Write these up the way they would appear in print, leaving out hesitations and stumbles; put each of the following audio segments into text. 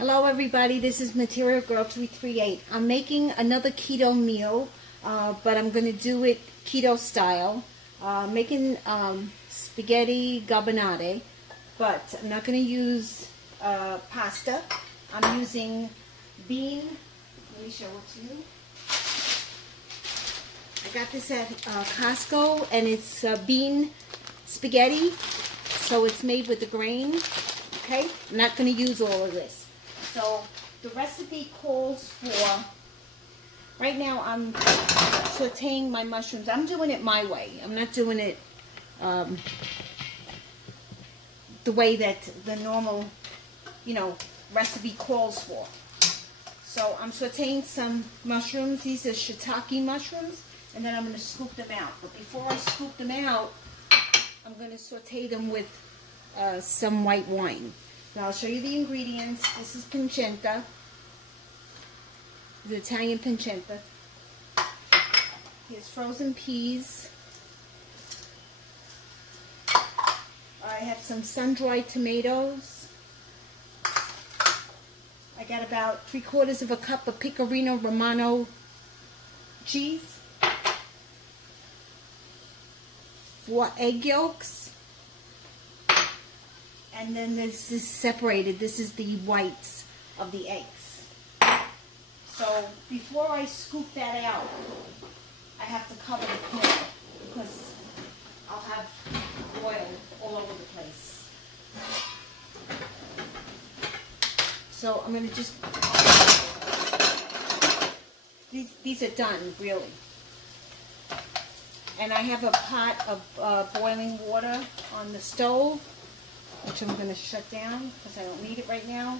Hello everybody, this is Material Girl 338. I'm making another keto meal, but I'm going to do it keto style. Making spaghetti carbonara, but I'm not going to use pasta. I'm using bean. Let me show it to you. I got this at Costco, and it's bean spaghetti, so it's made with the grain. Okay, I'm not going to use all of this. So the recipe calls for, right now I'm sauteing my mushrooms. I'm doing it my way. I'm not doing it the way that the normal, recipe calls for. So I'm sauteing some mushrooms. These are shiitake mushrooms, and then I'm going to scoop them out. But before I scoop them out, I'm going to saute them with some white wine. Now I'll show you the ingredients. This is pancetta, the Italian pancetta. Here's frozen peas. I have some sun-dried tomatoes. I got about 3/4 of a cup of Pecorino Romano cheese. 4 egg yolks. And then this is separated. This is the whites of the eggs. So before I scoop that out, I have to cover the pan because I'll have oil all over the place. So I'm going to just, these are done, really. And I have a pot of boiling water on the stove, which I'm going to shut down because I don't need it right now.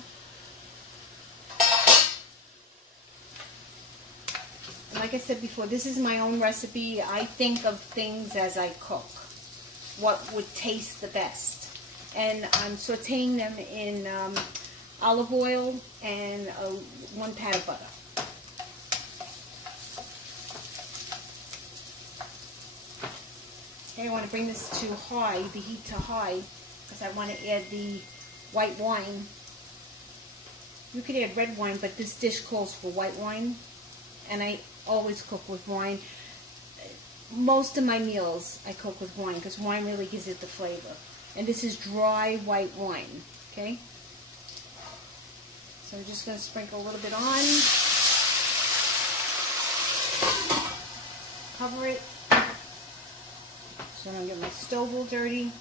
And like I said before, this is my own recipe. I think of things as I cook, what would taste the best. And I'm sauteing them in olive oil and 1 pat of butter. Okay, I want to bring this to high, the heat to high, because I want to add the white wine. You could add red wine, but this dish calls for white wine, and I always cook with wine. Most of my meals I cook with wine because wine really gives it the flavor. And this is dry white wine, okay? So I'm just going to sprinkle a little bit on. Cover it so I don't get my stove all dirty.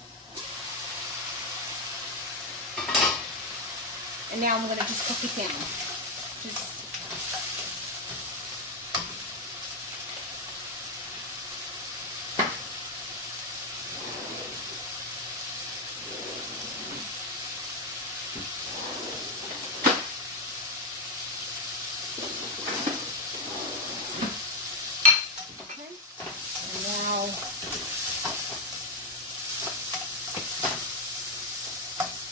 And now I'm going to just cook it down. Okay. And now,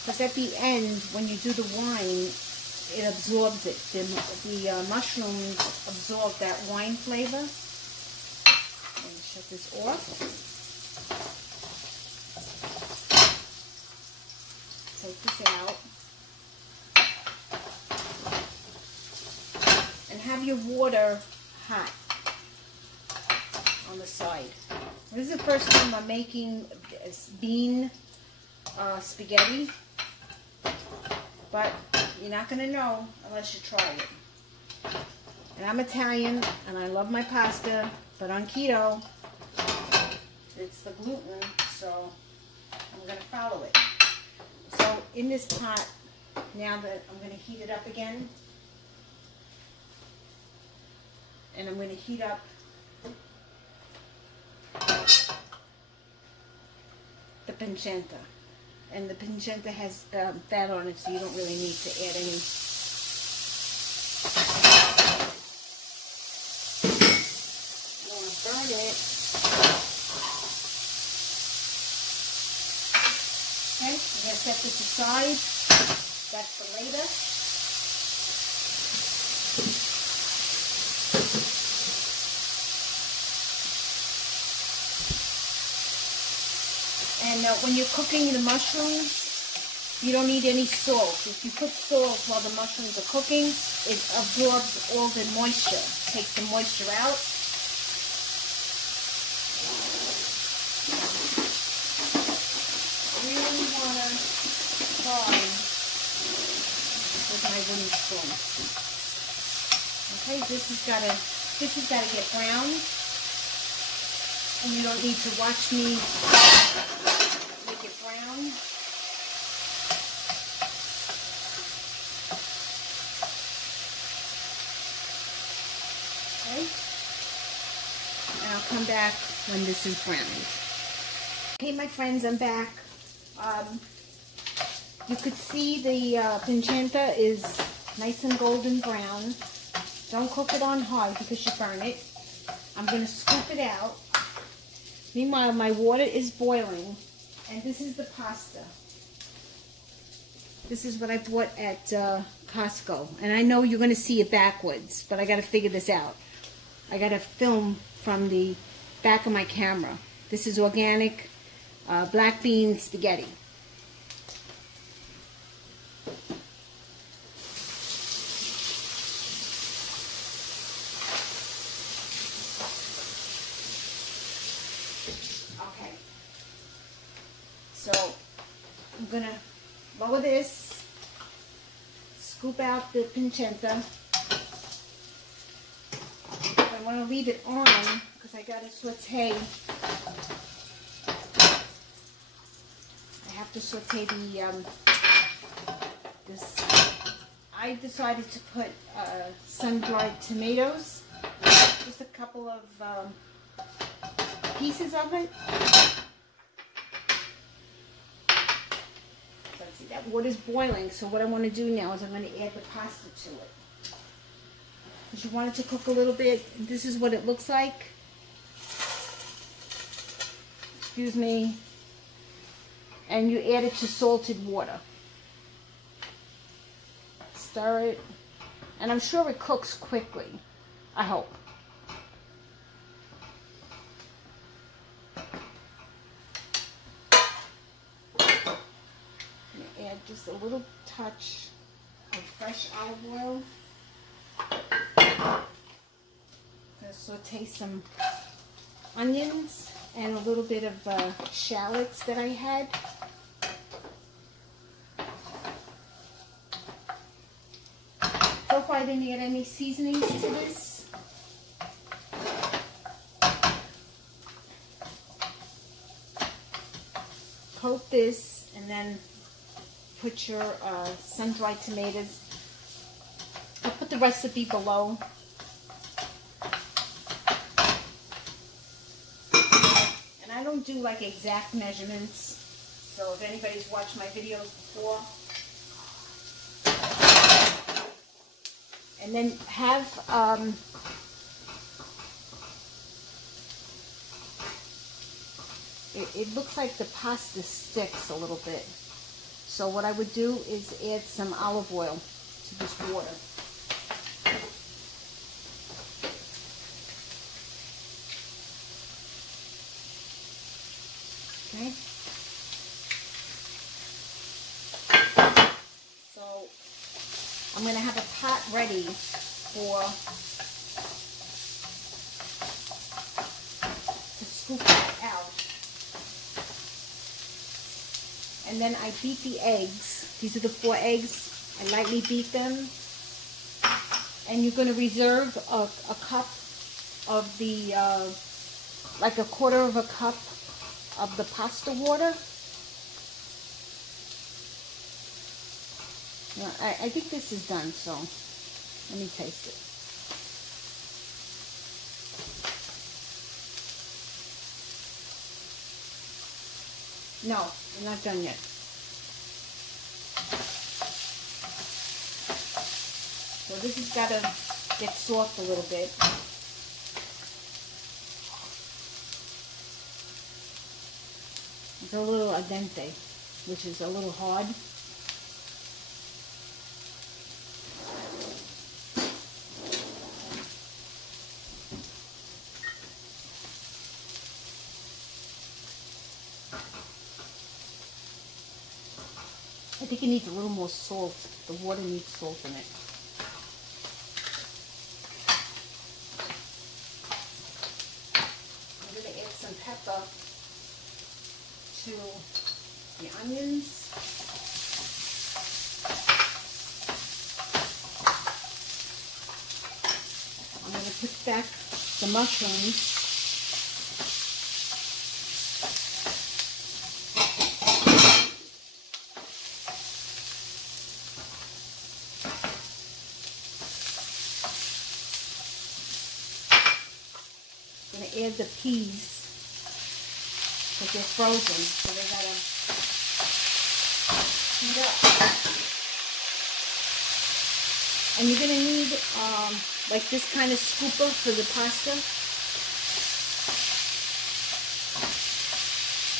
because at the end, when you do the wine, it absorbs it. The mushrooms absorb that wine flavor. Let me shut this off. Take this out. And have your water hot on the side. This is the first time I'm making bean spaghetti. But you're not going to know unless you try it. And I'm Italian, and I love my pasta, but on keto, it's the gluten, so I'm going to follow it. So in this pot, now that I'm going to heat it up again, and I'm going to heat up the pancetta. And the pancetta has fat on it, so you don't really need to add any. You don't want to burn it. Okay, I'm going to set this aside. That's for later. And when you're cooking the mushrooms, You don't need any salt. If you put salt while the mushrooms are cooking, it absorbs all the moisture, takes the moisture out. I really want to try with my wooden spoon. Okay, this has got to get brown, and you don't need to watch me make it brown. Okay, and I'll come back when this is browned. Okay, my friends, I'm back. You could see the pancetta is nice and golden brown. Don't cook it on high because you burn it. I'm going to scoop it out. Meanwhile, my water is boiling, and this is the pasta. This is what I bought at Costco, and I know you're going to see it backwards, but I got to figure this out. I got to film from the back of my camera. This is organic black bean spaghetti. Okay, so I'm going to lower this, scoop out the pancetta. I want to leave it on because I got to saute. I have to saute the this. I decided to put sun-dried tomatoes, just a couple of pieces of it. So let's see, that water's boiling. So what I want to do now is I'm going to add the pasta to it. Because you want it to cook a little bit. This is what it looks like. Excuse me. And you add it to salted water. Stir it. And I'm sure it cooks quickly. I hope. Add just a little touch of fresh olive oil. I'm going to saute some onions and a little bit of shallots that I had. So far I didn't add any seasonings to this. Coat this and then put your sun-dried tomatoes. I'll put the recipe below. And I don't do like exact measurements. So if anybody's watched my videos before. And then have it looks like the pasta sticks a little bit. So what I would do is add some olive oil to this water. Okay. So I'm going to have a pot ready to scoop that out. And then I beat the eggs. These are the 4 eggs. I lightly beat them. And you're going to reserve a cup of the, like a quarter of a cup of the pasta water. Now, I think this is done, so let me taste it. No, we're not done yet. So this has got to get soft a little bit. It's a little al dente, which is a little hard. think it needs a little more salt. The water needs salt in it. I'm going to add some pepper to the onions. I'm going to put back the mushrooms. I'm going to add the peas because they're frozen, so they gotta heat up. And you're going to need like this kind of scooper for the pasta.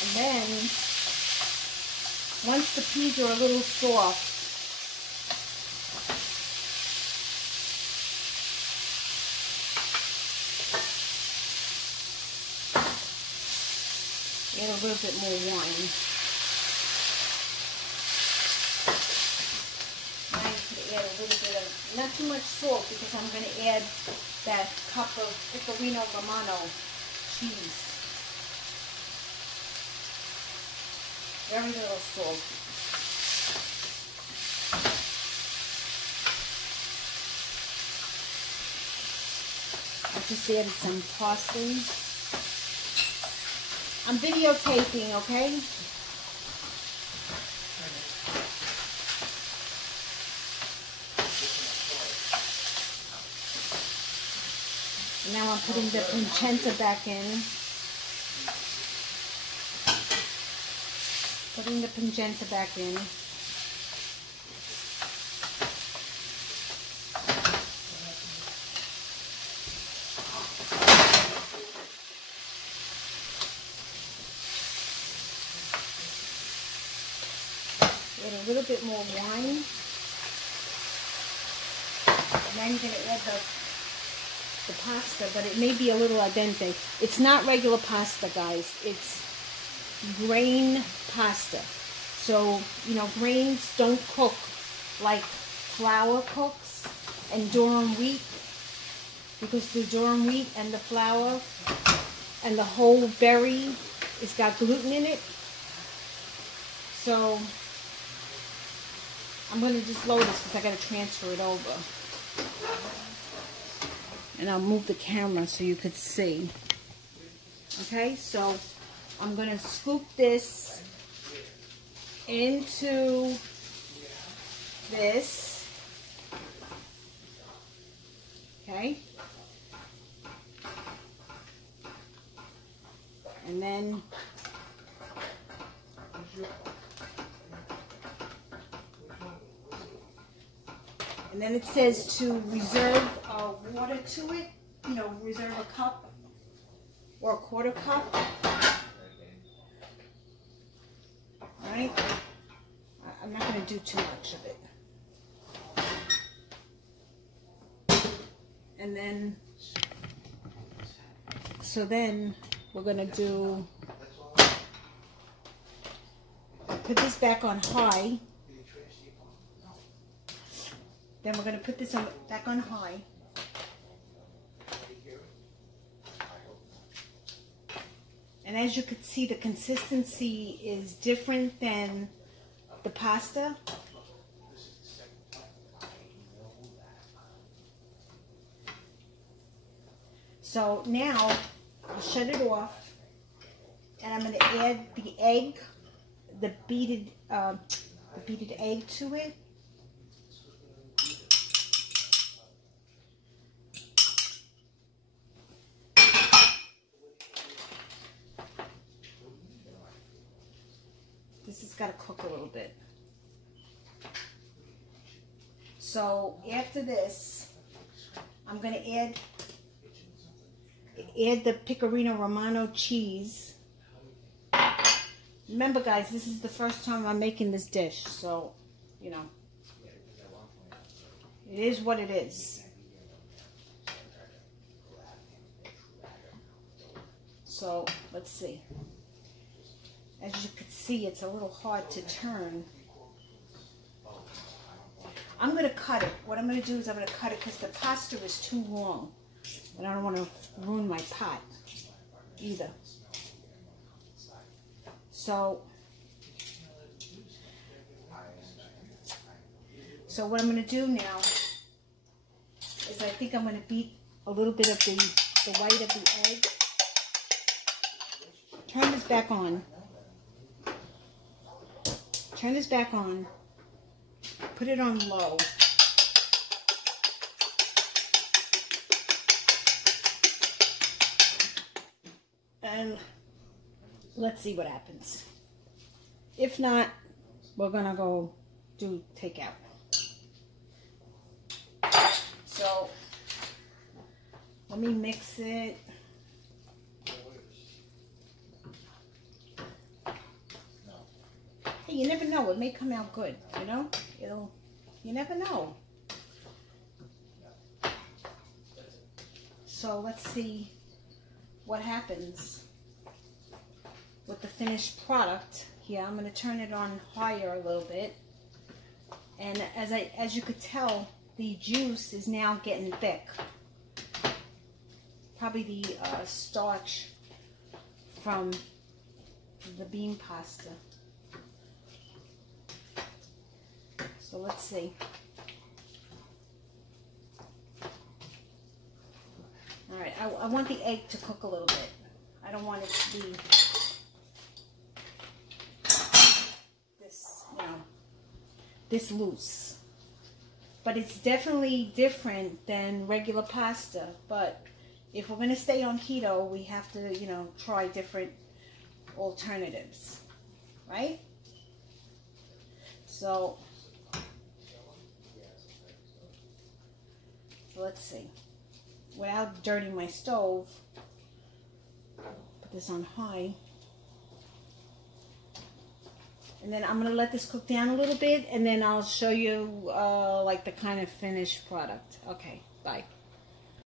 And then, once the peas are a little soft, add a little bit more wine. Now you could add a little bit of, not too much salt, because I'm going to add that cup of Pecorino Romano cheese. Very little salt. I just added some parsley. I'm videotaping, okay? And now I'm putting the pancetta back in. Putting the pancetta back in. Add a little bit more wine. And then you're going to add the pasta, but it may be a little al dente. It's not regular pasta, guys. It's grain pasta. So, you know, grains don't cook like flour cooks and durum wheat, because the durum wheat and the flour and the whole berry, it's got gluten in it. So I'm going to just load this because I got to transfer it over. And I'll move the camera so you could see. Okay, so I'm going to scoop this into this. Okay. And then it says to reserve water to it, you know, reserve a cup or a quarter cup. Right? I'm not going to do too much of it. And then, so then we're going to do, put this back on high. Then we're going to put this on, back on high. And as you can see, the consistency is different than the pasta. So now I'll shut it off, and I'm going to add the egg, the beaten egg to it. This has got to cook a little bit. So after this, I'm going to add the Pecorino Romano cheese. Remember, guys, this is the first time I'm making this dish, so, you know, it is what it is. So, let's see. As you can see, it's a little hard to turn. I'm going to cut it. What I'm going to do is I'm going to cut it because the pasta is too long. And I don't want to ruin my pot either. So what I'm going to do now is I think I'm going to beat a little bit of the white of the egg. Turn this back on. Turn this back on. Put it on low. And let's see what happens. If not, we're gonna go do takeout. So let me mix it. Hey, you never know. It may come out good, you know? You never know. So let's see what happens with the finished product here. I'm going to turn it on higher a little bit. And as you could tell, the juice is now getting thick. Probably the starch from the bean pasta. So let's see. All right, I want the egg to cook a little bit. I don't want it to be this, you know, this loose. But it's definitely different than regular pasta. But if we're going to stay on keto, we have to, you know, try different alternatives, right? So let's see. Without dirtying my stove, put this on high. And then I'm going to let this cook down a little bit, and then I'll show you like the kind of finished product. Okay, bye.